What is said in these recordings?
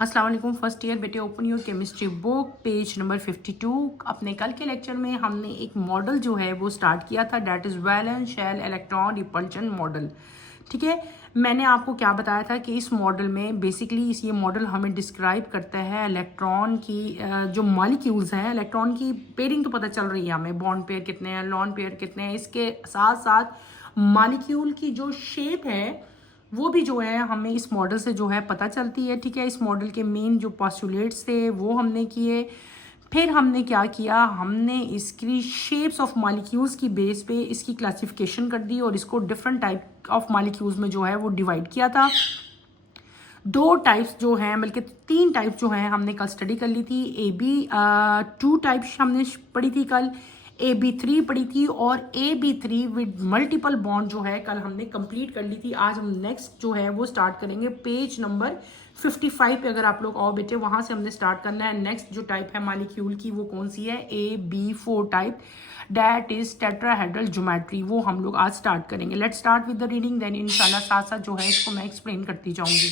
अस्सलाम वालेकुम first year बेटे, open your chemistry book page number 52। अपने कल के लेक्चर में हमने एक मॉडल जो है वो स्टार्ट किया था, that is valence shell electron repulsion model. ठीक है, मैंने आपको क्या बताया था कि इस मॉडल में बेसिकली ये मॉडल हमें डिस्क्राइब करता है इलेक्ट्रॉन की जो मॉलिक्यूल्स हैं, इलेक्ट्रॉन की पेयरिंग तो पता चल रही है हमें, बॉन्ड पेयर कितने हैं, लॉन पेयर कितने हैं, इसके साथ साथ मॉलिक्यूल की जो शेप है वो भी जो है हमें इस मॉडल से जो है पता चलती है। ठीक है, इस मॉडल के मेन जो पोस्टुलेट्स थे वो हमने किए। फिर हमने क्या किया, हमने इसकी शेप्स ऑफ मॉलिक्यूल्स की बेस पे इसकी क्लासिफिकेशन कर दी और इसको डिफरेंट टाइप ऑफ मॉलिक्यूल्स में जो है वो डिवाइड किया था। दो टाइप्स जो हैं, बल्कि तीन टाइप जो हैं हमने कल स्टडी कर ली थी। टू टाइप्स हमने पढ़ी थी कल, AB3 पढ़ी थी और AB3 विद मल्टीपल बॉन्ड जो है कल हमने कंप्लीट कर ली थी। आज हम नेक्स्ट जो है वो स्टार्ट करेंगे पेज नंबर 55 पे। अगर आप लोग आओ बेटे, वहां से हमने स्टार्ट करना है। नेक्स्ट जो टाइप है मॉलिक्यूल की वो कौन सी है, AB4 type, that is tetrahedral geometry, वो हम लोग आज स्टार्ट करेंगे। Let's start with the reading, then इंशाल्लाह साथ साथ जो है इसको मैं एक्सप्लेन करती जाऊंगी।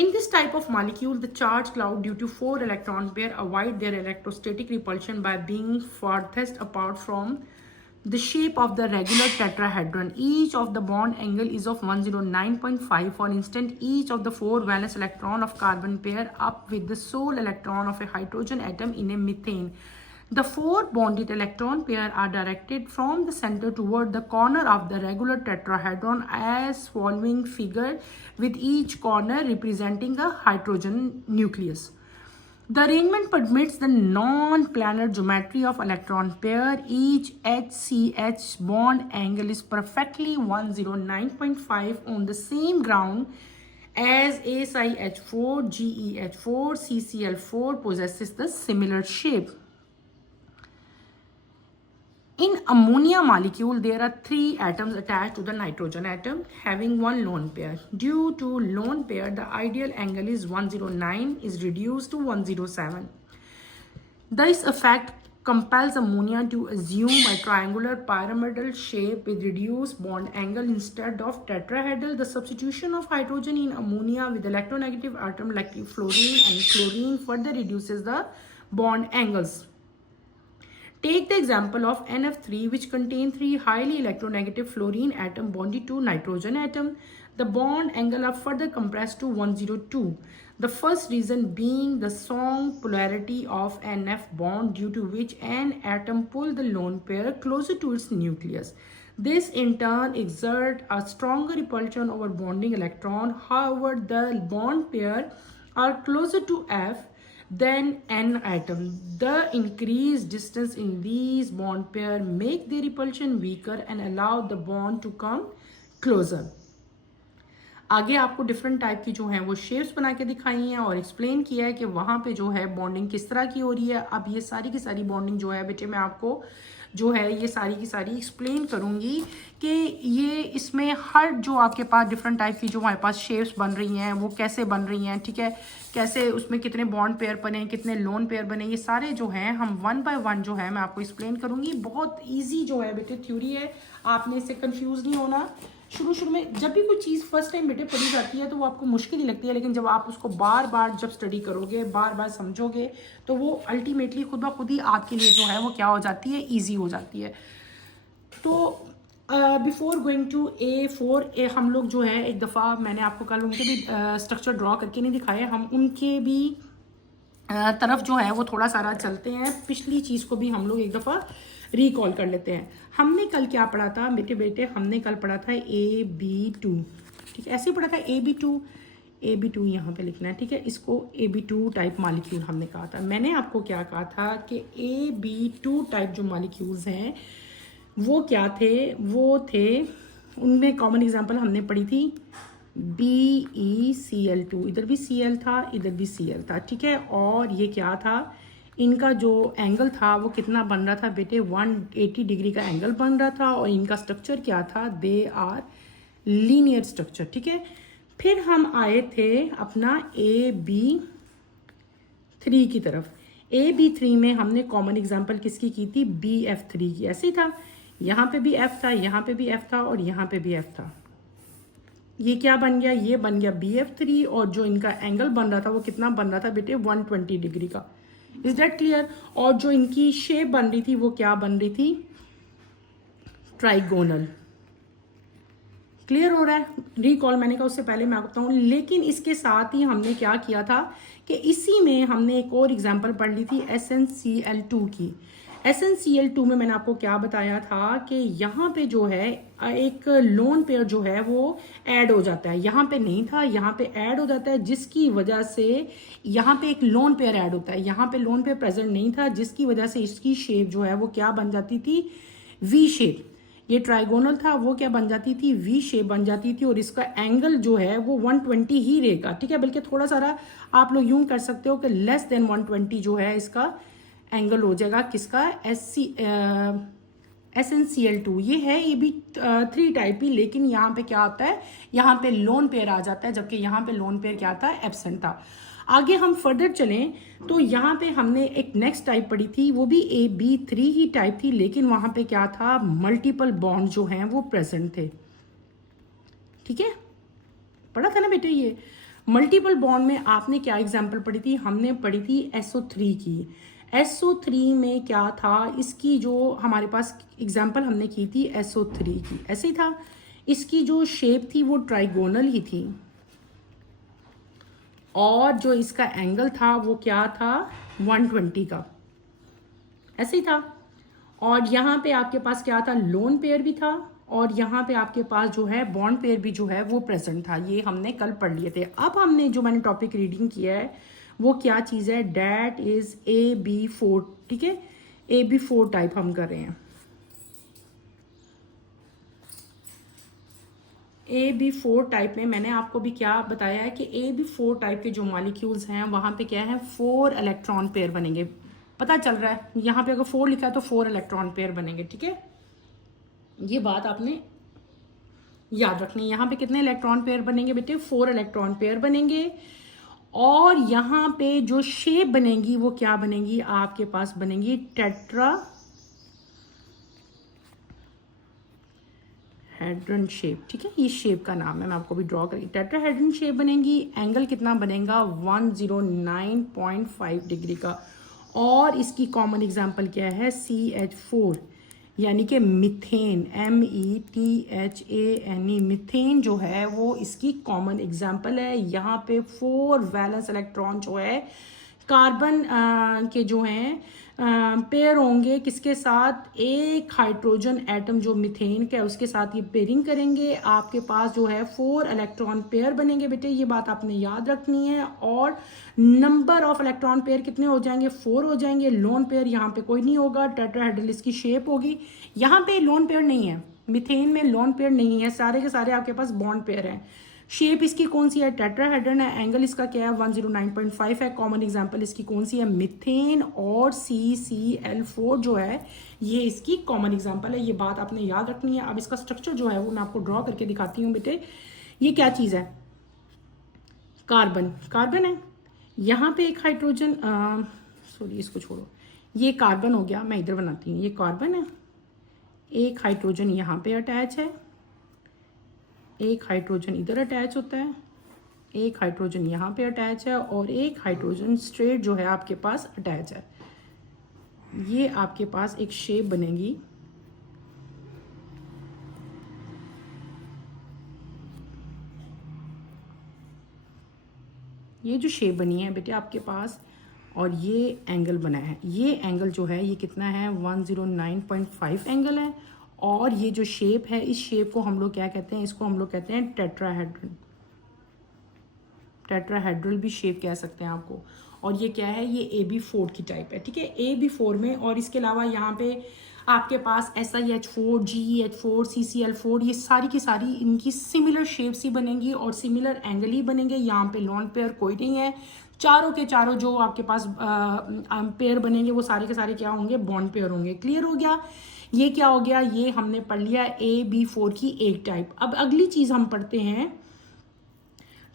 In this type of molecule, the charge cloud due to 4 electron pair avoid their electrostatic repulsion by being farthest apart from the shape of the regular tetrahedron. Each of the bond angle is of 109.5. For instance, each of the 4 valence electron of carbon pair up with the sole electron of a hydrogen atom in a methane. The 4 bonded electron pair are directed from the center toward the corner of the regular tetrahedron as following figure, with each corner representing a hydrogen nucleus. The arrangement permits the non-planar geometry of electron pair. Each HCH bond angle is perfectly 109.5 on the same ground as SiH4, GeH4, CCl4 possesses the similar shape. In ammonia molecule, there are 3 atoms attached to the nitrogen atom having 1 lone pair. Due to lone pair, the ideal angle is 109 is reduced to 107. This effect compels ammonia to assume a triangular pyramidal shape with reduced bond angle instead of tetrahedral. The substitution of hydrogen in ammonia with electronegative atom like fluorine and chlorine further reduces the bond angles. Take the example of NF3, which contain 3 highly electronegative fluorine atom bonded to nitrogen atom. The bond angle are further compressed to 102. The first reason being the strong polarity of NF bond, due to which an atom pull the lone pair closer to its nucleus. This in turn exert a stronger repulsion over bonding electron. However, the bond pair are closer to F than N atom. The increased distance in these bond pair make the repulsion weaker and allow the bond to come closer. आगे आपको different type की जो है वो shapes बना के दिखाई हैं और एक्सप्लेन किया है कि वहाँ पे जो है बॉन्डिंग किस तरह की हो रही है। अब ये सारी की सारी बॉन्डिंग जो है बेटे मैं आपको जो है ये सारी की सारी एक्सप्लेन करूँगी कि ये इसमें हर जो आपके पास डिफरेंट टाइप की जो हमारे पास शेप्स बन रही हैं वो कैसे बन रही हैं। ठीक है, कैसे उसमें कितने बॉन्ड पेयर बने, कितने लोन पेयर बने, ये सारे जो हैं हम वन बाय वन जो है मैं आपको एक्सप्लेन करूँगी। बहुत ईजी जो है बेटे थ्योरी है, आपने इससे कन्फ्यूज़ नहीं होना। शुरू में जब भी कोई चीज़ फर्स्ट टाइम बेटे पढ़ी जाती है तो वो आपको मुश्किल ही लगती है, लेकिन जब आप उसको बार बार जब स्टडी करोगे, बार बार समझोगे, तो वो अल्टीमेटली खुद ब खुद ही आपके लिए जो है वो क्या हो जाती है, ईजी हो जाती है। तो बिफोर गोइंग टू A4 हम लोग जो है एक दफ़ा मैंने आपको कल उनके भी स्ट्रक्चर ड्रॉ करके नहीं दिखाए, हम उनके भी तरफ जो है वो थोड़ा सारा चलते हैं। पिछली चीज़ को भी हम लोग एक दफ़ा रिकॉल कर लेते हैं। हमने कल क्या पढ़ा था बेटे, हमने कल पढ़ा था AB2। ठीक है, ऐसे ही पढ़ा था AB2 यहाँ पे लिखना है। ठीक है, इसको AB2 टाइप मॉलिक्यूल हमने कहा था। मैंने आपको क्या कहा था कि AB2 टाइप जो मॉलिक्यूल्स हैं वो क्या थे, वो थे उनमें कॉमन एग्जांपल हमने पढ़ी थी BeCl2, इधर भी Cl था, इधर भी Cl था। ठीक है, और ये क्या था, इनका जो एंगल था वो कितना बन रहा था बेटे, 180 डिग्री का एंगल बन रहा था और इनका स्ट्रक्चर क्या था, दे आर लीनियर स्ट्रक्चर। ठीक है, फिर हम आए थे अपना AB3 की तरफ। AB3 में हमने कॉमन एग्जांपल किसकी की थी, BF3 की। ऐसे ही था, यहाँ पे भी F था, यहाँ पे भी F था और यहाँ पे भी F था। ये क्या बन गया, ये बन गया BF3 और जो इनका एंगल बन रहा था वो कितना बन रहा था बेटे 120 डिग्री का। Is that clear? और जो इनकी शेप बन रही थी वो क्या बन रही थी, ट्राइगोनल। क्लियर हो रहा है? रिकॉल मैंने कहा उससे पहले मैं आपको बताऊं, लेकिन इसके साथ ही हमने क्या किया था कि इसी में हमने एक और एग्जांपल पढ़ ली थी SnCl2 की। SnCl2 में मैंने आपको क्या बताया था कि यहाँ पे जो है एक लोन पेयर जो है वो ऐड हो जाता है, यहाँ पे नहीं था, यहाँ पे ऐड हो जाता है, जिसकी वजह से यहाँ पे एक लोन पेयर ऐड होता है, यहाँ पे लोन पेयर प्रेजेंट नहीं था, जिसकी वजह से इसकी शेप जो है वो क्या बन जाती थी, वी शेप। ये ट्राइगोनल था, वो क्या बन जाती थी, वी शेप बन जाती थी, और इसका एंगल जो है वो 120 ही रहेगा, ठीक है। बल्कि थोड़ा सारा आप लोग यूं कर सकते हो कि लेस देन 120 जो है इसका एंगल हो जाएगा, किसका, SnCl2। ये है, ये भी 3 टाइप ही, लेकिन यहाँ पे क्या होता है, यहाँ पे लोन पेयर आ जाता है, जबकि यहाँ पे लोन पेयर क्या था, एब्सेंट था। आगे हम फर्दर चलें तो यहाँ पे हमने एक नेक्स्ट टाइप पढ़ी थी, वो भी AB3 ही टाइप थी, लेकिन वहां पे क्या था, मल्टीपल बॉन्ड जो हैं वो प्रेजेंट थे, ठीक है। पढ़ा था ना बेटे ये मल्टीपल बॉन्ड में। आपने क्या एग्जांपल पढ़ी थी, हमने पढ़ी थी SO3 की। SO3 में क्या था, इसकी जो हमारे पास एग्जांपल हमने की थी SO3 की, ऐसे ही था, इसकी जो शेप थी वो ट्राइगोनल ही थी, और जो इसका एंगल था वो क्या था, 120 का, ऐसे ही था। और यहाँ पे आपके पास क्या था, लोन पेयर भी था, और यहाँ पे आपके पास जो है बॉन्ड पेयर भी जो है वो प्रेजेंट था। ये हमने कल पढ़ लिए थे। अब हमने जो मैंने टॉपिक रीडिंग किया है वो क्या चीज़ है, डेट इज AB4, ठीक है। AB4 टाइप हम कर रहे हैं। AB4 टाइप में मैंने आपको भी क्या बताया है कि AB4 टाइप के जो मॉलिक्यूल्स हैं वहाँ पे क्या है, 4 इलेक्ट्रॉन पेयर बनेंगे। पता चल रहा है, यहाँ पे अगर 4 लिखा है तो 4 इलेक्ट्रॉन पेयर बनेंगे, ठीक है। ये बात आपने याद रखनी है। यहाँ पे कितने इलेक्ट्रॉन पेयर बनेंगे बेटे, 4 इलेक्ट्रॉन पेयर बनेंगे। और यहाँ पे जो शेप बनेगी वो क्या बनेगी, आपके पास बनेगी टेट्रा हेड्रन शेप, ठीक है। ये शेप का नाम है, मैं आपको भी ड्रॉ करी, टेट्राहेड्रन शेप बनेगी। एंगल कितना बनेगा, 109.5 डिग्री का। और इसकी कॉमन एग्जांपल क्या है, CH4 यानी कि मीथेन, METHANE, मीथेन जो है वो इसकी कॉमन एग्जांपल है। यहाँ पे 4 वैलेंस इलेक्ट्रॉन जो है कार्बन के जो हैं पेयर होंगे, किसके साथ, एक हाइड्रोजन एटम जो मीथेन का है उसके साथ ये पेयरिंग करेंगे। आपके पास जो है 4 इलेक्ट्रॉन पेयर बनेंगे बेटे, ये बात आपने याद रखनी है। और नंबर ऑफ इलेक्ट्रॉन पेयर कितने हो जाएंगे, 4 हो जाएंगे। लोन पेयर यहाँ पे कोई नहीं होगा, टेट्राहेड्रल इसकी शेप होगी। यहाँ पे लोन पेयर नहीं है, मीथेन में लोन पेयर नहीं है, सारे के सारे आपके पास बॉन्ड पेयर हैं। शेप इसकी कौन सी है, टेट्राहेड्रन है। एंगल इसका क्या है, 109.5 है। कॉमन एग्जांपल इसकी कौन सी है, मीथेन। और CCl4 जो है ये इसकी कॉमन एग्जांपल है। ये बात आपने याद रखनी है। अब इसका स्ट्रक्चर जो है वो मैं आपको ड्रॉ करके दिखाती हूँ बेटे। ये क्या चीज़ है, कार्बन, कार्बन है। यहाँ पे एक हाइड्रोजन, सॉरी इसको छोड़ो, ये कार्बन हो गया, मैं इधर बनाती हूँ। ये कार्बन है, एक हाइड्रोजन यहाँ पे अटैच है, एक हाइड्रोजन इधर अटैच होता है, एक हाइड्रोजन यहाँ पे अटैच है, और एक हाइड्रोजन स्ट्रेट जो है आपके पास अटैच है। ये आपके पास एक शेप बनेगी, ये जो शेप बनी है बेटे आपके पास, और ये एंगल बना है। ये एंगल जो है ये कितना है, 109.5 एंगल है। और ये जो शेप है, इस शेप को हम लोग क्या कहते हैं, इसको हम लोग कहते हैं टेट्राहेड्रल, टेट्राहेड्रल भी शेप कह सकते हैं आपको। और ये क्या है, ये AB4 की टाइप है, ठीक है, AB4 में। और इसके अलावा यहाँ पे आपके पास SiH4, GeH4, CCl4, ये सारी की सारी इनकी सिमिलर शेप्स ही बनेंगी और सिमिलर एंगल ही बनेंगे। यहाँ पे लोन पेयर कोई नहीं है। चारों के चारों जो आपके पास पेयर बनेंगे वो सारे के सारे क्या होंगे, बॉन्ड पेयर होंगे। क्लियर हो गया? ये क्या हो गया, ये हमने पढ़ लिया AB4 की एक टाइप। अब अगली चीज हम पढ़ते हैं,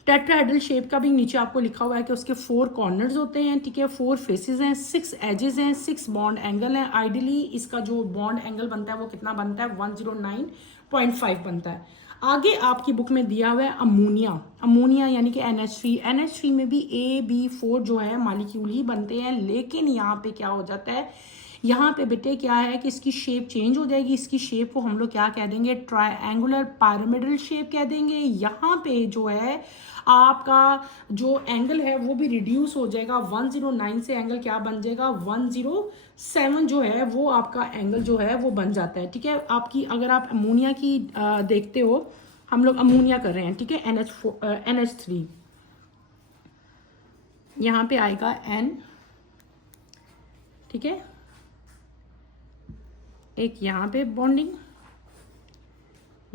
टेट्राहेड्रल शेप का भी नीचे आपको लिखा हुआ है कि उसके 4 कॉर्नर्स होते हैं, ठीक है, 4 फेसेस हैं, 6 एजेस हैं, 6 बॉन्ड एंगल हैं। आइडियली इसका जो बॉन्ड एंगल बनता है वो कितना बनता है, 109.5 बनता है। आगे आपकी बुक में दिया हुआ है अमोनिया। अमोनिया यानी कि NH3। NH3 में भी AB4 जो है मॉलिक्यूल ही बनते हैं, लेकिन यहाँ पे क्या हो जाता है, यहाँ पे बेटे क्या है कि इसकी शेप चेंज हो जाएगी। इसकी शेप को हम लोग क्या कह देंगे, ट्रायंगुलर पिरामिडल शेप कह देंगे। यहाँ पे जो है आपका जो एंगल है वो भी रिड्यूस हो जाएगा। 109 से एंगल क्या बन जाएगा, 107 जो है वो आपका एंगल जो है वो बन जाता है। ठीक है, आपकी अगर आप अमोनिया की देखते हो, हम लोग अमोनिया कर रहे हैं, ठीक है, NH3 यहाँ पे आएगा N, ठीक है, एक यहाँ पे बॉन्डिंग,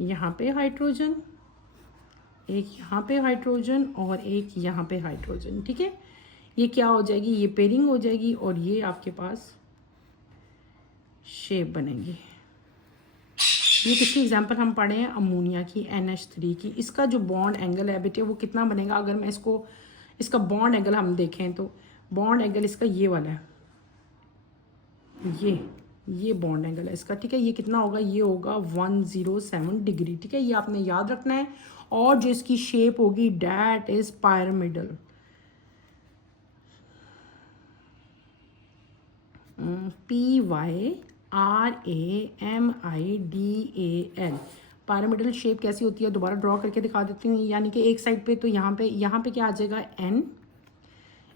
यहाँ पे हाइड्रोजन, एक यहाँ पे हाइड्रोजन और एक यहाँ पे हाइड्रोजन। ठीक है, ये क्या हो जाएगी, ये पेयरिंग हो जाएगी और ये आपके पास शेप बनेगी। ये किसकी एग्जांपल हम पढ़े हैं, अमोनिया की, NH3 की। इसका जो बॉन्ड एंगल है बेटे वो कितना बनेगा, अगर मैं इसका बॉन्ड एंगल हम देखें तो बॉन्ड एंगल इसका ये वाला है, ये बॉन्ड एंगल है इसका। ठीक है, ये कितना होगा, ये होगा 107 डिग्री। ठीक है, ये आपने याद रखना है। और जो इसकी शेप होगी that is pyramidal. PYRAMIDAL। Pyramidal shape कैसी होती है, दोबारा ड्रॉ करके दिखा देती हूँ। यानी कि एक साइड पे तो यहाँ पे क्या आ जाएगा N,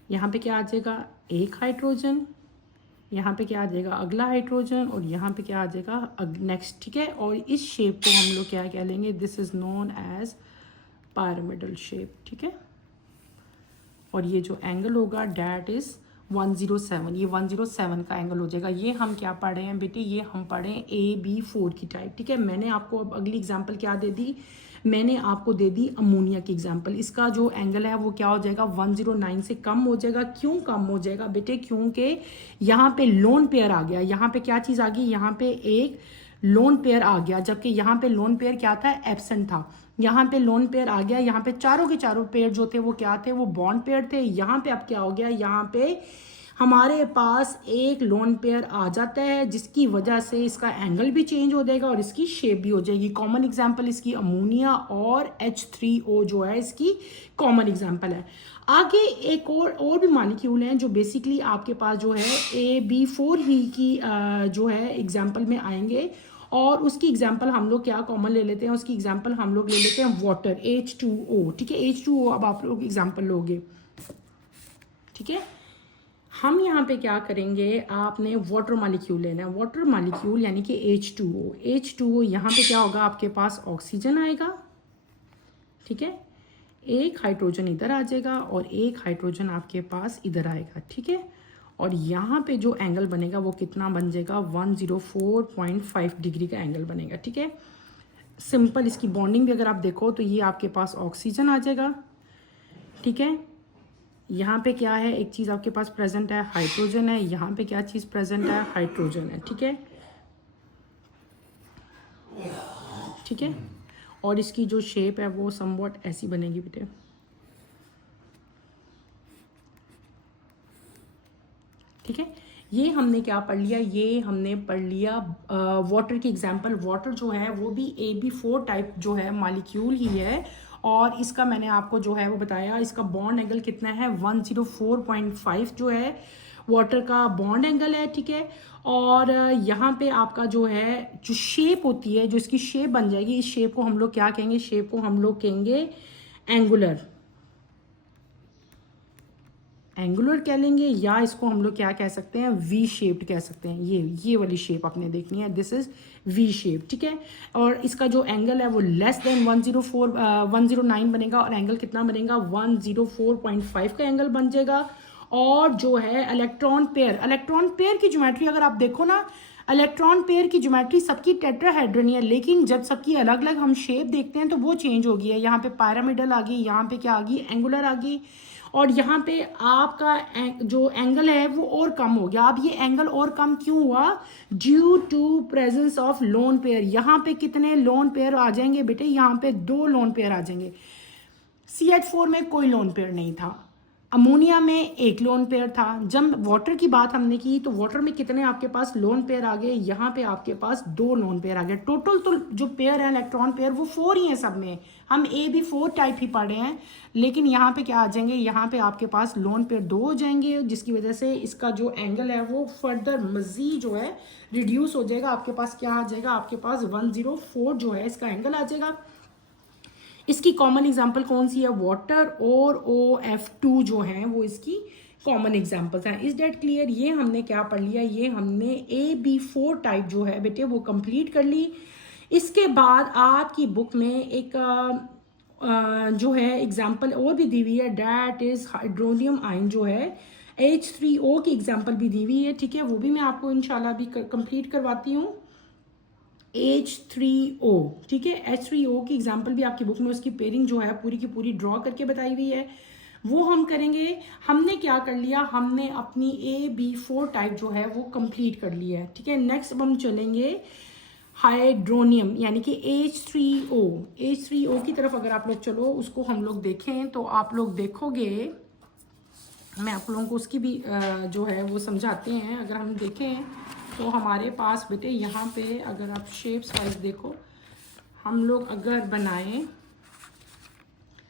यहाँ पे क्या आ जाएगा एक हाइड्रोजन, यहाँ पे क्या आ जाएगा अगला हाइड्रोजन और यहाँ पे क्या आ जाएगा नेक्स्ट। ठीक है, और इस शेप को हम लोग क्या कह लेंगे, this is known as pyramidal shape. ठीक है, और ये जो एंगल होगा डैट इज 107, ये 107 का एंगल हो जाएगा। ये हम क्या पढ़ रहे हैं बेटे, ये हम पढ़े हैं AB4 की टाइप। ठीक है, मैंने आपको अब अगली एग्जांपल क्या दे दी, मैंने आपको दे दी अमोनिया की एग्जांपल। इसका जो एंगल है वो क्या हो जाएगा, 109 से कम हो जाएगा। क्यों कम हो जाएगा बेटे, क्योंकि यहाँ पे लोन पेयर आ गया। यहाँ पे क्या चीज़ आ गई, यहाँ पे एक लोन पेयर आ गया, जबकि यहाँ पे लोन पेयर क्या था, एब्सेंट था। यहाँ पे लोन पेयर आ गया, यहाँ पे चारों के चारों पेयर जो थे वो क्या थे, वो बॉन्ड पेयर थे। यहाँ पे अब क्या हो गया, यहाँ पे हमारे पास एक लोन पेयर आ जाता है, जिसकी वजह से इसका एंगल भी चेंज हो जाएगा और इसकी शेप भी हो जाएगी। कॉमन एग्जांपल इसकी अमोनिया और H3O जो है इसकी कॉमन एग्जांपल है। आगे एक और भी मॉलिक्यूल हैं जो बेसिकली आपके पास जो है AB4 ही की जो है एग्जांपल में आएंगे, और उसकी एग्जांपल हम लोग क्या कॉमन ले लेते हैं, उसकी एग्जांपल हम लोग ले लेते हैं वाटर, H2O। ठीक है, H2O अब आप लोग एग्जांपल लोगे। ठीक है, हम यहाँ पे क्या करेंगे, आपने वाटर मॉलिक्यूल लेना है। वाटर मॉलिक्यूल यानी कि H2O यहाँ पे क्या होगा, आपके पास ऑक्सीजन आएगा। ठीक है, एक हाइड्रोजन इधर आ जाएगा और एक हाइड्रोजन आपके पास इधर आएगा। ठीक है, और यहाँ पे जो एंगल बनेगा वो कितना बन जाएगा, 104.5 डिग्री का एंगल बनेगा। ठीक है, सिंपल इसकी बॉन्डिंग भी अगर आप देखो तो ये आपके पास ऑक्सीजन आ जाएगा। ठीक है, यहाँ पे क्या है, एक चीज़ आपके पास प्रेजेंट है, हाइड्रोजन है। यहाँ पे क्या चीज़ प्रेजेंट है, हाइड्रोजन है। ठीक है, ठीक है, और इसकी जो शेप है वो समवॉट ऐसी बनेगी बेटे। ठीक है, ये हमने क्या पढ़ लिया, ये हमने पढ़ लिया वाटर की एग्जांपल। वाटर जो है वो भी AB4 टाइप जो है मॉलिक्यूल ही है, और इसका मैंने आपको जो है वो बताया, इसका बॉन्ड एंगल कितना है, 104.5 जो है वाटर का बॉन्ड एंगल है। ठीक है, और यहाँ पे आपका जो है जो शेप होती है, जो इसकी शेप बन जाएगी, इस शेप को हम लोग क्या कहेंगे, शेप को हम लोग कहेंगे एंगुलर कह लेंगे, या इसको हम लोग क्या कह सकते हैं, वी शेप्ड कह सकते हैं। ये वाली शेप आपने देखनी है, दिस इज वी शेप। ठीक है, और इसका जो एंगल है वो लेस देन 109 बनेगा, और एंगल कितना बनेगा, 104.5 का एंगल बन जाएगा। और जो है इलेक्ट्रॉन पेयर की ज्योमेट्री अगर आप देखो ना, इलेक्ट्रॉन पेयर की ज्योमेट्री सबकी टेट्राहेड्रन है, लेकिन जब सबकी अलग अलग हम शेप देखते हैं तो वो चेंज हो गई है। यहाँ पे पिरामिडल आ गई, यहाँ पे क्या आ गई, एंगुलर आ गई, और यहाँ पे आपका जो एंगल है वो और कम हो गया। अब ये एंगल और कम क्यों हुआ, due to presence of lone pair. यहाँ पे कितने लोन पेयर आ जाएंगे बेटे, यहाँ पे 2 लोन पेयर आ जाएंगे। CH4 में कोई लोन पेयर नहीं था। अमोनिया में एक लोन पेयर था। जब वाटर की बात हमने की तो वाटर में कितने आपके पास लोन पेयर आ गए, यहाँ पे आपके पास 2 लोन पेयर आ गए। टोटल तो जो पेयर है इलेक्ट्रॉन पेयर वो 4 ही हैं सब में, हम ए बी 4 टाइप ही पढ़े हैं, लेकिन यहाँ पे क्या आ जाएंगे, यहाँ पे आपके पास लोन पेयर 2 हो जाएंगे, जिसकी वजह से इसका जो एंगल है वो फर्दर मजीद जो है रिड्यूस हो जाएगा। आपके पास क्या आ जाएगा, आपके पास 104 जो है इसका एंगल आ जाएगा। इसकी कॉमन एग्जांपल कौन सी है, वाटर और OF2 जो है वो इसकी कॉमन एग्जांपल्स हैं। Is that clear? ये हमने क्या पढ़ लिया, ये हमने AB4 टाइप जो है बेटे वो कंप्लीट कर ली। इसके बाद आपकी बुक में एक जो है एग्जांपल और भी दी हुई है, डैट इज हाइड्रोनियम आयन जो है H3O की एग्जांपल भी दी हुई है, ठीक है, वो भी मैं आपको इंशाल्लाह भी कंप्लीट करवाती हूँ। H3O, ठीक है, H3O की एग्जांपल भी आपकी बुक में उसकी पेयरिंग जो है पूरी की पूरी ड्रॉ करके बताई हुई है, वो हम करेंगे। हमने क्या कर लिया, हमने अपनी AB4 टाइप जो है वो कंप्लीट कर लिया है, ठीक है। नेक्स्ट अब हम चलेंगे हाइड्रोनियम यानी कि H3O की तरफ अगर आप लोग चलो उसको हम लोग देखें तो आप लोग देखोगे, मैं आप लोगों को उसकी भी जो है वो समझाते हैं। अगर हम देखें तो हमारे पास बेटे यहाँ पे अगर आप शेप्स वाइज देखो, हम लोग अगर बनाएं,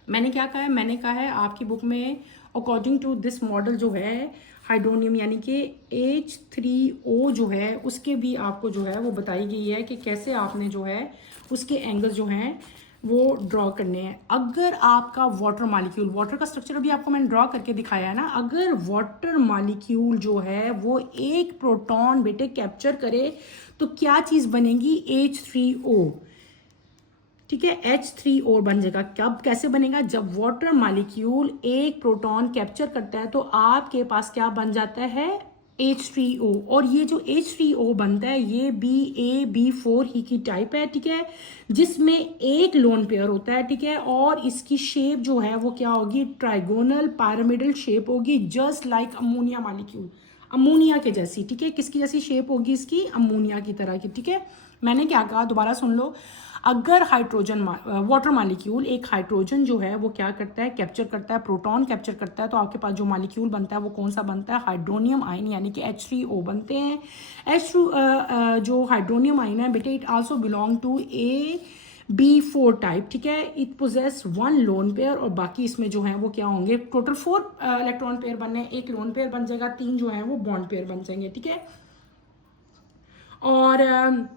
मैंने क्या कहा है, मैंने कहा है आपकी बुक में अकॉर्डिंग टू दिस मॉडल जो है हाइड्रोनियम यानी कि H3O जो है उसके भी आपको जो है वो बताई गई है कि कैसे आपने जो है उसके एंगल जो हैं वो ड्रॉ करने हैं। अगर आपका वाटर मॉलिक्यूल, वाटर का स्ट्रक्चर अभी आपको मैंने ड्रॉ करके दिखाया है ना, अगर वाटर मॉलिक्यूल जो है वो एक प्रोटॉन बेटे कैप्चर करे तो क्या चीज़ बनेगी, H3O, ठीक है, H3O बन जाएगा। कब कैसे बनेगा, जब वाटर मॉलिक्यूल एक प्रोटॉन कैप्चर करता है तो आपके पास क्या बन जाता है, H3O। और ये जो H3O बनता है ये AB4 ही की टाइप है, ठीक है, जिसमें एक लोन पेयर होता है, ठीक है, और इसकी शेप जो है वो क्या होगी, ट्राइगोनल पिरामिडल शेप होगी, just like ammonia molecule, ammonia के जैसी, ठीक है। किसकी जैसी शेप होगी इसकी, अमोनिया की तरह की, ठीक है। मैंने क्या कहा, दोबारा सुन लो, अगर हाइड्रोजन वाटर मॉलिक्यूल एक हाइड्रोजन जो है वो क्या करता है, कैप्चर करता है, प्रोटॉन कैप्चर करता है, तो आपके पास जो मॉलिक्यूल बनता है वो कौन सा बनता है, हाइड्रोनियम आयन यानी कि H3O बनते हैं। जो हाइड्रोनियम आयन है बेटे it also belong to AB4 type, ठीक है, इट पोजेस 1 लोन पेयर और बाकी इसमें जो है वो क्या होंगे, टोटल 4 इलेक्ट्रॉन पेयर बनने, 1 लोन पेयर बन जाएगा, 3 जो है वो बॉन्ड पेयर बन जाएंगे, ठीक है। और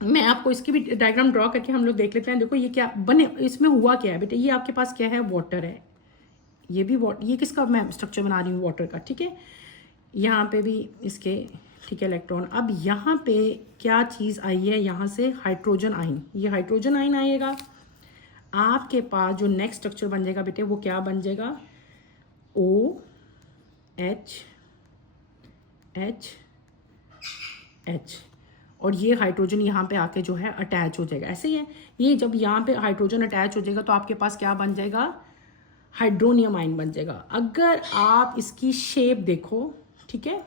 मैं आपको इसकी भी डायग्राम ड्रॉ करके हम लोग देख लेते हैं। देखो ये क्या बने, इसमें हुआ क्या है बेटे, ये आपके पास क्या है, वाटर है, ये भी ये किसका मैं स्ट्रक्चर बना रही हूँ, वाटर का, ठीक है। यहाँ पे भी इसके, ठीक है, इलेक्ट्रॉन। अब यहाँ पे क्या चीज़ आई है, यहाँ से हाइड्रोजन आयन, ये हाइड्रोजन आयन आएगा, आपके पास जो नेक्स्ट स्ट्रक्चर बन जाएगा बेटे वो क्या बन जाएगा, OH और ये हाइड्रोजन यहाँ पे आके जो है अटैच हो जाएगा, ऐसे ही है। ये जब यहाँ पे हाइड्रोजन अटैच हो जाएगा तो आपके पास क्या बन जाएगा, हाइड्रोनियम आयन बन जाएगा। अगर आप इसकी शेप देखो, ठीक है,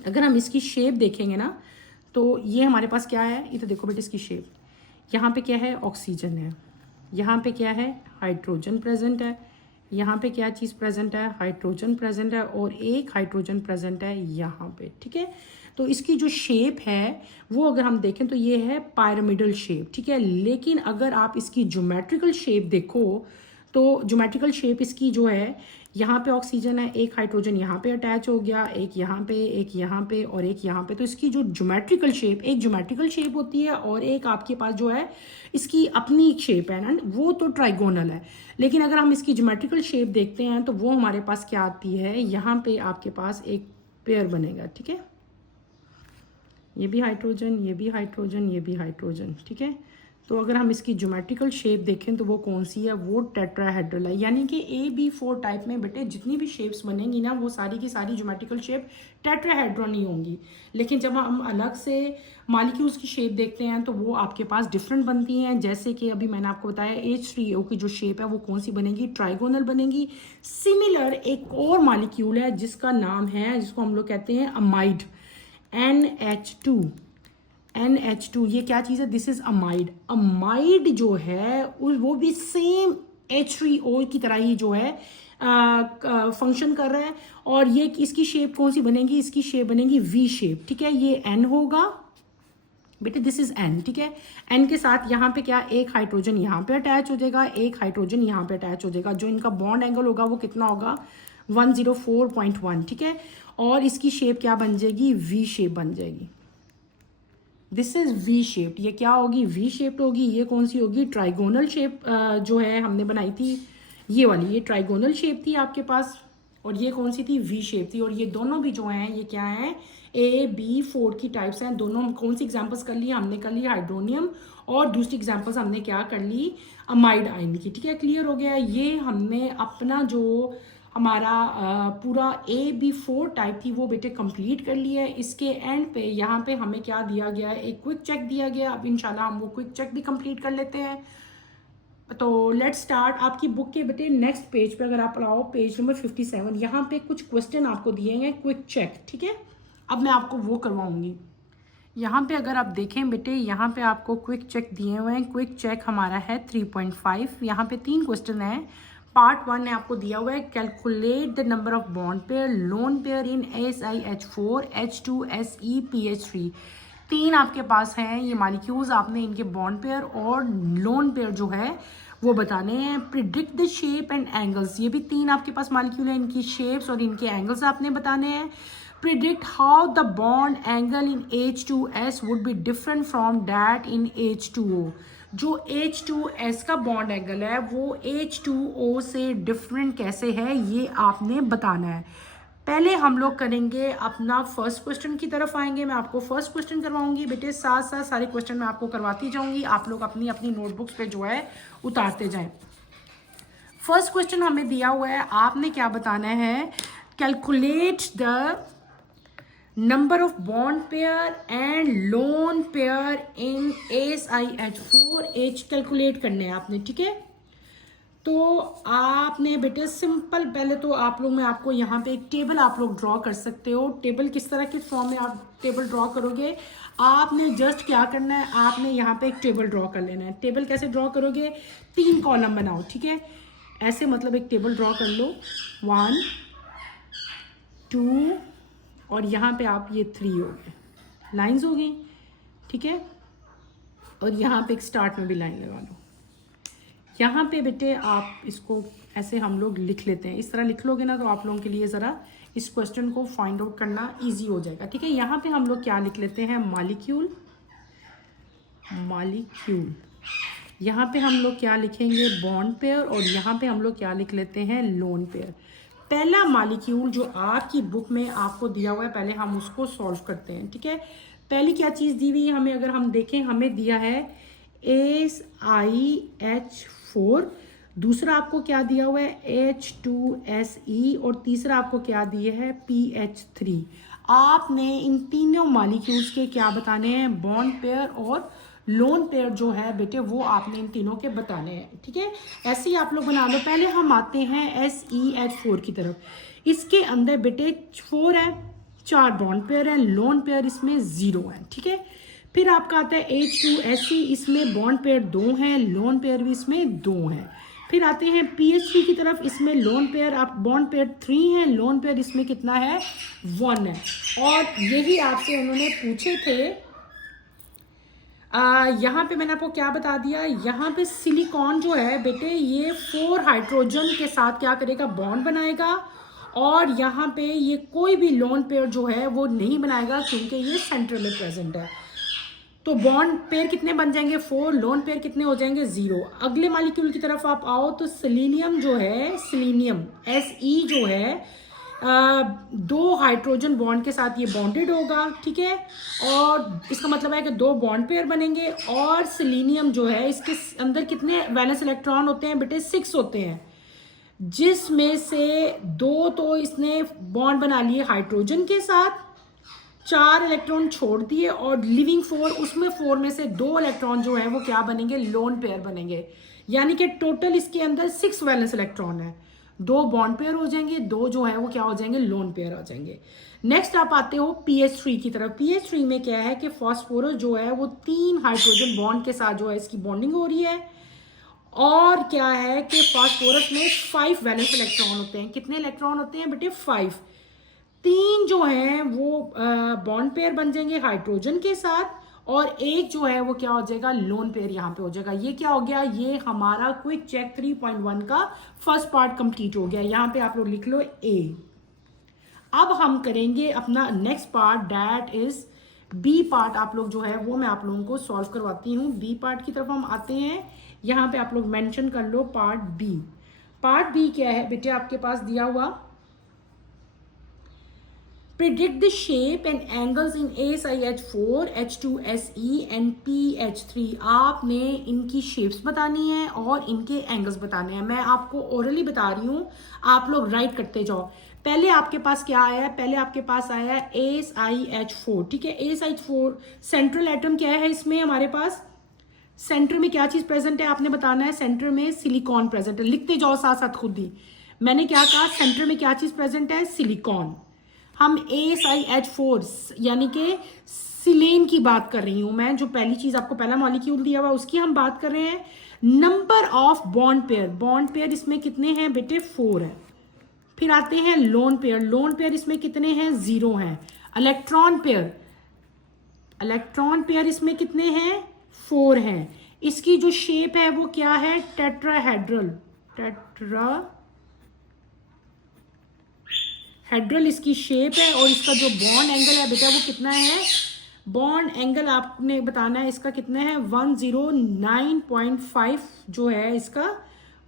अगर हम इसकी शेप देखेंगे ना तो ये हमारे पास क्या है, ये तो देखो बेटे इसकी शेप, यहाँ पे क्या है, ऑक्सीजन है, यहाँ पे क्या है, हाइड्रोजन प्रेजेंट है, यहाँ पे क्या चीज़ प्रेजेंट है, हाइड्रोजन प्रेजेंट है, और एक हाइड्रोजन प्रेजेंट है यहाँ पे, ठीक है। तो इसकी जो शेप है वो अगर हम देखें तो ये है पिरामिडल शेप, ठीक है। लेकिन अगर आप इसकी ज्योमेट्रिकल शेप देखो तो ज्योमेट्रिकल शेप इसकी जो है, यहाँ पे ऑक्सीजन है, एक हाइड्रोजन यहाँ पे अटैच हो गया, एक यहाँ पे, एक यहाँ पे और एक यहाँ पे, तो इसकी जो ज्योमेट्रिकल शेप, एक ज्योमेट्रिकल शेप होती है और एक आपके पास जो है इसकी अपनी एक शेप है ना, वो तो ट्राइगोनल है। लेकिन अगर हम इसकी ज्योमेट्रिकल शेप देखते हैं तो वो हमारे पास क्या आती है, यहाँ पे आपके पास एक पेयर बनेगा, ठीक है, ये भी हाइड्रोजन, ये भी हाइड्रोजन, ये भी हाइड्रोजन, ठीक है। तो अगर हम इसकी ज्योमेट्रिकल शेप देखें तो वो कौन सी है, वो टेट्राहेड्रल है, यानी कि AB4 टाइप में बेटे जितनी भी शेप्स बनेंगी ना वो सारी की सारी ज्योमेट्रिकल शेप टेट्राहेड्रल ही होंगी। लेकिन जब हम अलग से मॉलिक्यूल्स की शेप देखते हैं तो वो आपके पास डिफरेंट बनती हैं। जैसे कि अभी मैंने आपको बताया H3O की जो शेप है वो कौन सी बनेगी, ट्राइगोनल बनेगी। सिमिलर एक और मॉलिक्यूल है जिसका नाम है, जिसको हम लोग कहते हैं अमाइड, NH2, ये क्या चीज़ है, दिस इज अमाइड। अमाइड जो है वो भी सेम H3O की तरह ही जो है फंक्शन कर रहा है, और ये इसकी शेप कौन सी बनेगी, इसकी शेप बनेगी वी शेप, ठीक है। ये एन होगा बेटे, दिस इज एन, ठीक है। एन के साथ यहाँ पे क्या, एक हाइड्रोजन यहाँ पे अटैच हो जाएगा, एक हाइड्रोजन यहाँ पे अटैच हो जाएगा, जो इनका बॉन्ड एंगल होगा वो कितना होगा 104.1, ठीक है। और इसकी शेप क्या बन जाएगी, वी शेप बन जाएगी। दिस इज वी शेप्ड, ये क्या होगी, वी शेप्ड होगी। ये कौन सी होगी, ट्राइगोनल शेप जो है हमने बनाई थी ये वाली, ये ट्राइगोनल शेप थी आपके पास, और ये कौन सी थी, वी शेप थी। और ये दोनों भी जो हैं ये क्या हैं, AB4 की टाइप्स हैं। दोनों कौन सी एग्जांपल्स कर ली, हमने कर ली हाइड्रोनियम, और दूसरी एग्जांपल्स हमने क्या कर ली, अमाइड आयन की, ठीक है। क्लियर हो गया। ये हमने अपना जो हमारा पूरा AB4 टाइप थी वो बेटे कंप्लीट कर लिया है। इसके एंड पे यहाँ पे हमें क्या दिया गया है, एक क्विक चेक दिया गया। अब इंशाल्लाह हम वो क्विक चेक भी कंप्लीट कर लेते हैं। तो लेट्स स्टार्ट। आपकी बुक के बेटे नेक्स्ट पेज पे अगर आप आओ, पेज नंबर 57, यहाँ पे कुछ क्वेश्चन आपको दिए हैं, क्विक चेक, ठीक है। अब मैं आपको वो करवाऊंगी। यहाँ पे अगर आप देखें बेटे, यहाँ पे आपको क्विक चेक दिए हुए हैं। क्विक चेक हमारा है 3.5। यहाँ पे 3 क्वेश्चन हैं। पार्ट 1 ने आपको दिया हुआ है, calculate the number of bond pair, lone pair in SiH4 H2Se PH3। 3 आपके पास हैं ये मॉलिक्यूल्स, आपने इनके बॉन्ड पेयर और लोन पेयर जो है वो बताने हैं। Predict the shape and angles, ये भी 3 आपके पास मॉलिक्यूल है, इनकी शेप्स और इनके एंगल्स आपने बताने हैं। Predict how the bond angle in H2S would be different from that in H2O। जो H2S का बॉन्ड एंगल है वो H2O से डिफरेंट कैसे है, ये आपने बताना है। पहले हम लोग करेंगे अपना फर्स्ट क्वेश्चन की तरफ आएंगे। मैं आपको फर्स्ट क्वेश्चन करवाऊंगी बेटे, साथ साथ सारे क्वेश्चन मैं आपको करवाती जाऊंगी। आप लोग अपनी अपनी नोटबुक्स पे जो है उतारते जाएं। फर्स्ट क्वेश्चन हमें दिया हुआ है, आपने क्या बताना है, calculate the number of bond pair and lone pair in SiH4H calculate करने हैं आपने, ठीक है। तो आपने बेटे सिंपल, पहले तो आप लोग, मैं आपको यहाँ पे एक टेबल आप लोग ड्रॉ कर सकते हो। टेबल किस तरह के फॉर्म में आप टेबल ड्रॉ करोगे, आपने जस्ट क्या करना है, आपने यहाँ पे एक टेबल ड्रॉ कर लेना है। टेबल कैसे ड्रॉ करोगे, 3 कॉलम बनाओ, ठीक है। ऐसे मतलब एक टेबल ड्रॉ कर लो, 1 2 और यहाँ पे आप ये 3 हो गए, लाइन्स हो गई, ठीक है। और यहाँ पे एक स्टार्ट में भी लाइन लगा लो। यहाँ पे बेटे आप इसको ऐसे हम लोग लिख लेते हैं, इस तरह लिख लोगे ना तो आप लोगों के लिए ज़रा इस क्वेश्चन को फाइंड आउट करना इजी हो जाएगा, ठीक है। यहाँ पे हम लोग क्या लिख लेते हैं, मॉलिक्यूल, मॉलिक्यूल। यहाँ पे हम लोग क्या लिखेंगे, बॉन्ड पेयर, और यहाँ पे हम लोग क्या लिख लेते हैं, लोन पेयर। पहला मॉलिक्यूल जो आपकी बुक में आपको दिया हुआ है, पहले हम उसको सॉल्व करते हैं, ठीक है। पहली क्या चीज़ दी हुई है हमें, अगर हम देखें, हमें दिया है SiH4, दूसरा आपको क्या दिया हुआ है H2Se, और तीसरा आपको क्या दिया है PH3। आपने इन तीनों मॉलिक्यूल्स के क्या बताने हैं, बॉन्ड पेयर और लोन पेयर जो है बेटे वो आपने इन तीनों के बताने हैं, ठीक है। ऐसे ही आप लोग बना लो। पहले हम आते हैं SeH4 की तरफ। इसके अंदर बेटे 4 है, 4 बॉन्ड पेयर है, लोन पेयर इसमें 0 है, ठीक है। फिर आपका आता है H2Se, इसमें बॉन्ड पेयर 2 हैं, लोन पेयर भी इसमें 2 हैं। फिर आते हैं PH3 की तरफ, इसमें लोन पेयर, आप बॉन्ड पेयर 3 है, लोन पेयर इसमें कितना है, 1 है। और यही आपसे उन्होंने पूछे थे, यहाँ पे मैंने आपको क्या बता दिया, यहाँ पे सिलिकॉन जो है बेटे ये 4 हाइड्रोजन के साथ क्या करेगा, बॉन्ड बनाएगा, और यहाँ पे ये कोई भी लोन पेयर जो है वो नहीं बनाएगा क्योंकि ये सेंटर में प्रेजेंट है। तो बॉन्ड पेयर कितने बन जाएंगे, 4, लोन पेयर कितने हो जाएंगे, 0। अगले मॉलिक्यूल की तरफ आप आओ तो सेलेनियम जो है, सेलेनियम Se जो है 2 हाइड्रोजन बॉन्ड के साथ ये बॉन्डेड होगा, ठीक है। और इसका मतलब है कि 2 बॉन्ड पेयर बनेंगे। और सेलेनियम जो है इसके अंदर कितने वैलेंस इलेक्ट्रॉन होते हैं बेटे, 6 होते हैं, जिसमें से 2 तो इसने बॉन्ड बना लिए हाइड्रोजन के साथ, 4 इलेक्ट्रॉन छोड़ दिए, और लिविंग 4, उसमें 4 में से 2 इलेक्ट्रॉन जो है वो क्या बनेंगे, लोन पेयर बनेंगे। यानी कि टोटल इसके अंदर 6 वैलेंस इलेक्ट्रॉन है, 2 बॉन्ड पेयर हो जाएंगे, 2 जो है वो क्या हो जाएंगे, लोन पेयर हो जाएंगे। नेक्स्ट आप आते हो PH3 की तरफ। PH3 में क्या है कि फास्फोरस जो है वो 3 हाइड्रोजन बॉन्ड के साथ जो है इसकी बॉन्डिंग हो रही है, और क्या है कि फास्फोरस में 5 वैलेंस इलेक्ट्रॉन होते हैं। कितने इलेक्ट्रॉन होते हैं बेटे? 5। 3 जो हैं वो बॉन्ड पेयर बन जाएंगे हाइड्रोजन के साथ, और एक जो है वो क्या हो जाएगा? लोन पेयर यहाँ पे हो जाएगा। ये क्या हो गया? ये हमारा क्विक चेक 3.1 का फर्स्ट पार्ट कंप्लीट हो गया। यहाँ पे आप लोग लिख लो ए। अब हम करेंगे अपना next part, that is B part. आप लोग जो है वो मैं आप लोगों को सॉल्व करवाती हूँ। बी पार्ट की तरफ हम आते हैं। यहाँ पे आप लोग मेंशन कर लो पार्ट बी। पार्ट बी क्या है बेटे? आपके पास दिया हुआ, predict the shape and angles in ASiH4, H2SE and PH3। आपने इनकी शेप्स बतानी है और इनके एंगल्स बताने हैं। मैं आपको ओरली बता रही हूँ, आप लोग राइट करते जाओ। पहले आपके पास क्या आया है? पहले आपके पास आया है ASiH4, ठीक है। ASiH4 सेंट्रल एटम क्या है इसमें हमारे पास? सेंटर में क्या चीज प्रेजेंट है आपने बताना है। सेंटर में सिलिकॉन प्रेजेंट है। लिखते जाओ साथ साथ खुद ही। मैंने क्या कहा? सेंटर में क्या चीज प्रेजेंट है? सिलिकॉन। हम ASiH4 यानी कि सिलेन की बात कर रही हूं मैं, जो पहली चीज आपको पहला मॉलिक्यूल दिया हुआ उसकी हम बात कर रहे हैं। Number of bond pair, bond pair इसमें कितने हैं बेटे? 4 है। फिर आते हैं लोन पेयर, लोन पेयर इसमें कितने हैं? 0 हैं। इलेक्ट्रॉन पेयर, इलेक्ट्रॉन पेयर इसमें कितने हैं? 4 हैं। इसकी जो शेप है वो क्या है? टेट्राहेड्रल, हेड्रल इसकी शेप है। और इसका जो बॉन्ड एंगल है बेटा वो कितना है? बॉन्ड एंगल आपने बताना है इसका कितना है? 109.5 जो है इसका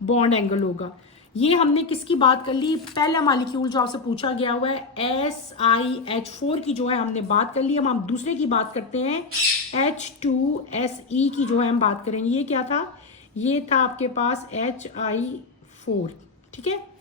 बॉन्ड एंगल होगा। ये हमने किसकी बात कर ली? पहला मॉलिक्यूल जो आपसे पूछा गया हुआ है SiH4 की जो है हमने बात कर ली। हम दूसरे की बात करते हैं, H2SE की जो है हम बात करेंगे। ये क्या था? ये था आपके पास HI4, ठीक है।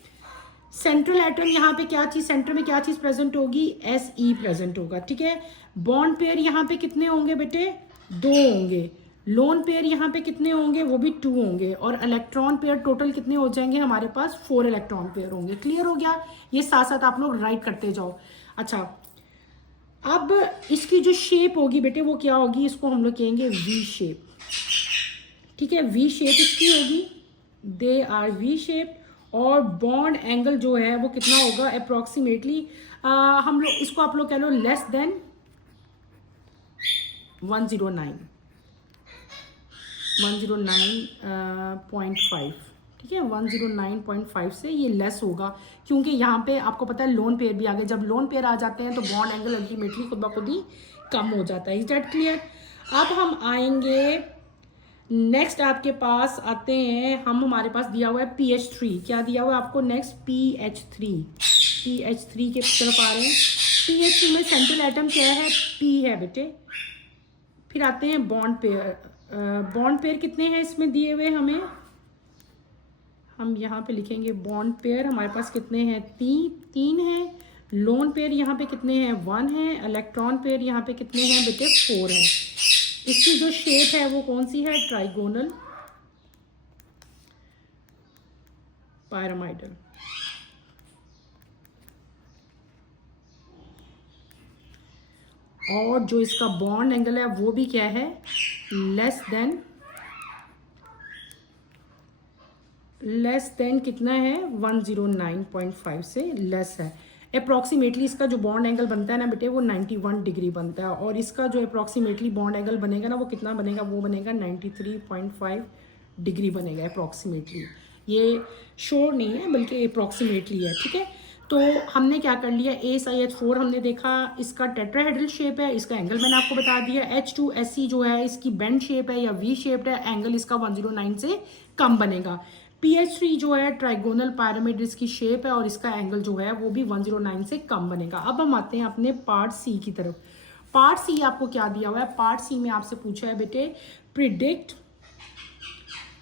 सेंट्रल एटम यहाँ पे क्या चीज, सेंटर में क्या चीज प्रेजेंट होगी? Se प्रेजेंट होगा, ठीक है। बॉन्ड पेयर यहाँ पे कितने होंगे बेटे? 2 होंगे। लोन पेयर यहाँ पे कितने होंगे? वो भी 2 होंगे। और इलेक्ट्रॉन पेयर टोटल कितने हो जाएंगे हमारे पास? 4 इलेक्ट्रॉन पेयर होंगे। क्लियर हो गया? ये साथ साथ आप लोग राइट करते जाओ। अच्छा, अब इसकी जो शेप होगी बेटे वो क्या होगी? इसको हम लोग कहेंगे वी शेप, ठीक है। वी शेप इसकी होगी, दे आर वी शेप। और बॉन्ड एंगल जो है वो कितना होगा? अप्रोक्सीमेटली हम लोग इसको आप लोग कह लो लेस देन 109.5, ठीक है। 109.5 से ये लेस होगा, क्योंकि यहाँ पे आपको पता है लोन पेयर भी आ गए। जब लोन पेयर आ जाते हैं तो बॉन्ड एंगल अल्टीमेटली खुद ब खुद ही कम हो जाता है। Is that clear? अब हम आएंगे नेक्स्ट, आपके पास आते हैं हम, हमारे पास दिया हुआ है PH3। क्या दिया हुआ है आपको नेक्स्ट? PH3 के तरफ आ रहे हैं। PH3 में सेंट्रल एटम क्या है? P है बेटे। फिर आते हैं बॉन्ड पेयर। बॉन्ड पेयर कितने हैं इसमें दिए हुए हमें? हम यहाँ पे लिखेंगे बॉन्ड पेयर हमारे पास कितने हैं? 3 हैं। लोन पेयर यहाँ पे कितने हैं? 1 है। इलेक्ट्रॉन पेयर यहाँ पे कितने हैं बेटे? 4 हैं। इसकी जो शेप है वो कौन सी है? ट्राइगोनल पायरामाइडल। और जो इसका बॉन्ड एंगल है वो भी क्या है? लेस देन कितना है? 109.5 से लेस है। अप्रॉक्सीमेटली इसका जो बॉन्ड एंगल बनता है ना बेटे वो 91 डिग्री बनता है। और इसका जो अप्रॉक्सीमेटली बॉन्ड एंगल बनेगा ना वो कितना बनेगा? वो बनेगा 93.5 डिग्री बनेगा अप्रॉक्सीमेटली। ये श्योर नहीं है बल्कि अप्रॉक्सीमेटली है, ठीक है। तो हमने क्या कर लिया? ASiH4 हमने देखा, इसका टेट्राहेड्रल शेप है, इसका एंगल मैंने आपको बता दिया। H2SE जो है इसकी बेंड शेप है या वी शेप्ड है, एंगल इसका 109 से कम बनेगा। PH3 जो है ट्राइगोनल पायरामिड इसकी शेप है और इसका एंगल जो है वो भी 109 से कम बनेगा। अब हम आते हैं अपने पार्ट सी की तरफ। पार्ट सी आपको क्या दिया हुआ है? पार्ट सी में आपसे पूछा है बेटे, predict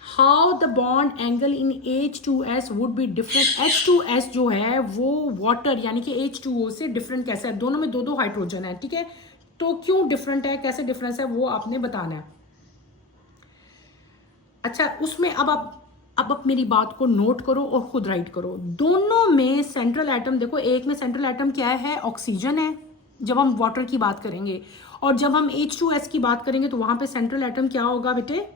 how the bond angle in H2S would be different. H2S जो है वो वाटर यानी कि H2O से डिफरेंट कैसे है? दोनों में 2 हाइड्रोजन है, ठीक है। तो क्यों डिफरेंट है, कैसे डिफरेंस है वो आपने बताना है। अच्छा, उसमें अब आप मेरी बात को नोट करो और खुद राइट करो। दोनों में सेंट्रल एटम देखो, एक में सेंट्रल एटम क्या है? ऑक्सीजन है जब हम वाटर की बात करेंगे, और जब हम H2S की बात करेंगे तो वहां पे सेंट्रल एटम क्या होगा बेटे?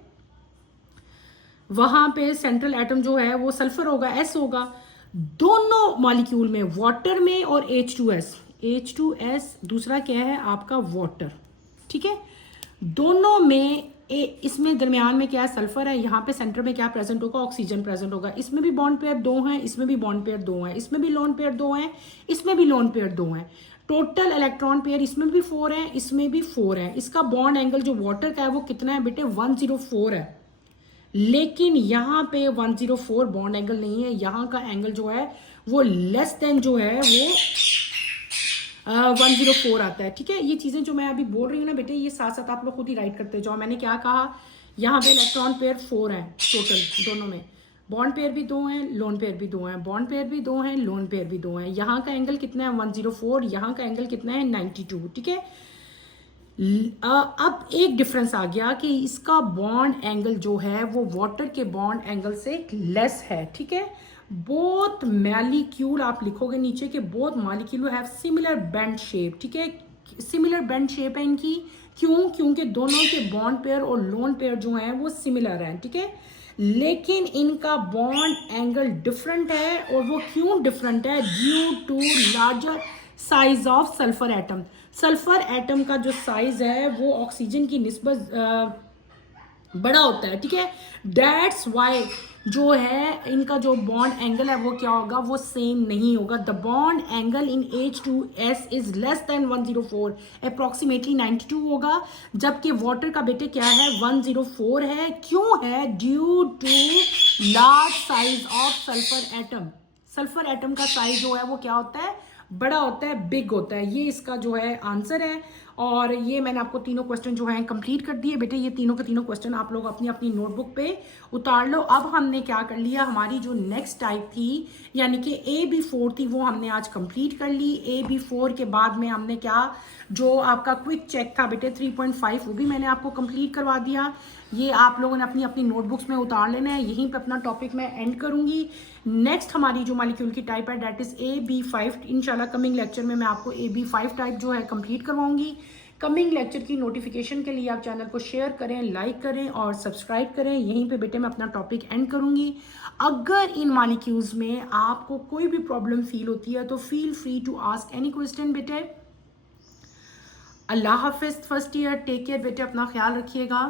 वहां पे सेंट्रल एटम जो है वो सल्फर होगा, एस होगा। दोनों मॉलिक्यूल में, वाटर में और H2S, H2S दूसरा क्या है आपका वाटर, ठीक है। दोनों में इसमें दरमियान में क्या है, सल्फर है। यहाँ पे सेंटर में क्या प्रेजेंट होगा, ऑक्सीजन प्रेजेंट होगा। इसमें भी बॉन्ड पेयर 2 हैं, इसमें भी बॉन्ड पेयर 2 हैं, इसमें भी लोन पेयर 2 हैं, इसमें भी लोन पेयर 2 हैं। टोटल इलेक्ट्रॉन पेयर इसमें भी 4 है, इसमें भी 4 है। इसका बॉन्ड एंगल जो वाटर का है वो कितना है बेटे, 104 है। लेकिन यहाँ पे 104 बॉन्ड एंगल नहीं है, यहाँ का एंगल जो है वो लेस देन जो है वो 104 आता है, ठीक है। ये चीजें जो मैं अभी बोल रही हूँ ना बेटे, ये साथ साथ आप लोग खुद ही राइट करते जाओ। मैंने क्या कहा, यहाँ पे इलेक्ट्रॉन पेयर 4 है टोटल दोनों में, बॉन्ड पेयर भी 2 हैं, लोन पेयर भी 2 हैं, बॉन्ड पेयर भी 2 हैं, लोन पेयर भी 2 हैं। यहाँ का एंगल कितना है 104, यहाँ का एंगल कितना है 92, ठीक है। अब एक डिफरेंस आ गया कि इसका बॉन्ड एंगल जो है वो वाटर के बॉन्ड एंगल से लेस है, ठीक है। बोथ मॉलिक्यूल आप लिखोगे नीचे के both molecule have similar bend shape, ठीक है। सिमिलर बेंड शेप है इनकी, क्यों, क्योंकि दोनों के बॉन्ड पेयर और लोन पेयर जो है वो सिमिलर हैं, ठीक है। लेकिन इनका बॉन्ड एंगल डिफरेंट है, और वो क्यों डिफरेंट है, due to larger size of sulphur atom. Sulphur atom का जो साइज है वो ऑक्सीजन की निस्बत बड़ा होता है, ठीक है। दैट्स वाई जो है इनका जो बॉन्ड एंगल है वो क्या होगा, वो सेम नहीं होगा। The bond angle in H2S is less than 104, approximately 92 होगा, जबकि वाटर का बेटे क्या है 104 है। क्यों है, due to large size of sulphur atom. Sulphur atom का साइज जो है वो क्या होता है, बड़ा होता है, बिग होता है। ये इसका जो है आंसर है। और ये मैंने आपको तीनों क्वेश्चन जो हैं कंप्लीट कर दिए बेटे। ये तीनों के तीनों क्वेश्चन आप लोग अपनी अपनी नोटबुक पे उतार लो। अब हमने क्या कर लिया, हमारी जो नेक्स्ट टाइप थी यानी कि AB4 थी वो हमने आज कंप्लीट कर ली। AB4 के बाद में हमने क्या, जो आपका क्विक चेक था बेटे 3.5 वो भी मैंने आपको कंप्लीट करवा दिया। ये आप लोगों ने अपनी अपनी नोटबुक्स में उतार लेना है। यहीं पे अपना टॉपिक मैं एंड करूंगी। नेक्स्ट हमारी जो मॉलिक्यूल की टाइप है दैट इज AB5। इंशाल्लाह कमिंग लेक्चर में मैं आपको AB5 टाइप जो है कंप्लीट करवाऊंगी। कमिंग लेक्चर की नोटिफिकेशन के लिए आप चैनल को शेयर करें, लाइक करें और सब्सक्राइब करें। यहीं पे बेटे मैं अपना टॉपिक एंड करूंगी। अगर इन मॉलिक्यूल्स में आपको कोई भी प्रॉब्लम फील होती है तो feel free to ask any question बेटे। अल्लाह हाफिज फर्स्ट ईयर, टेक केयर बेटे, अपना ख्याल रखिएगा।